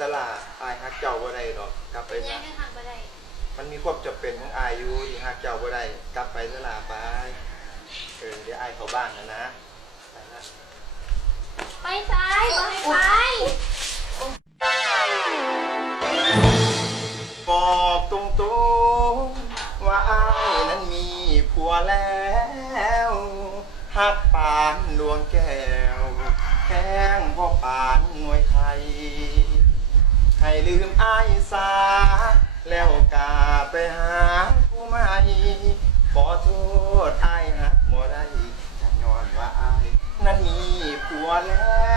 สลาอายฮักเจ้าบ่ได้รอกกลับไปซะมันมีความจำเป็นของอายุที่ฮักเจ้าบ่ได้กลับไปสลาไปเออเดี๋ยวอายเขาบ้านนะนะไปละไปซ้ายบ่ไปบอกตรงๆว่าอายนั้นมีผัวแล้วฮักปานดวงแก้วแข้งพ่อปานหน่วยไทย ให้ลืมอายสา แล้วกาไปหาผู้ใหม่ขอโทษอายหักบ่ได้จะย้อนว่าอายนั้นมีผัวแล้ว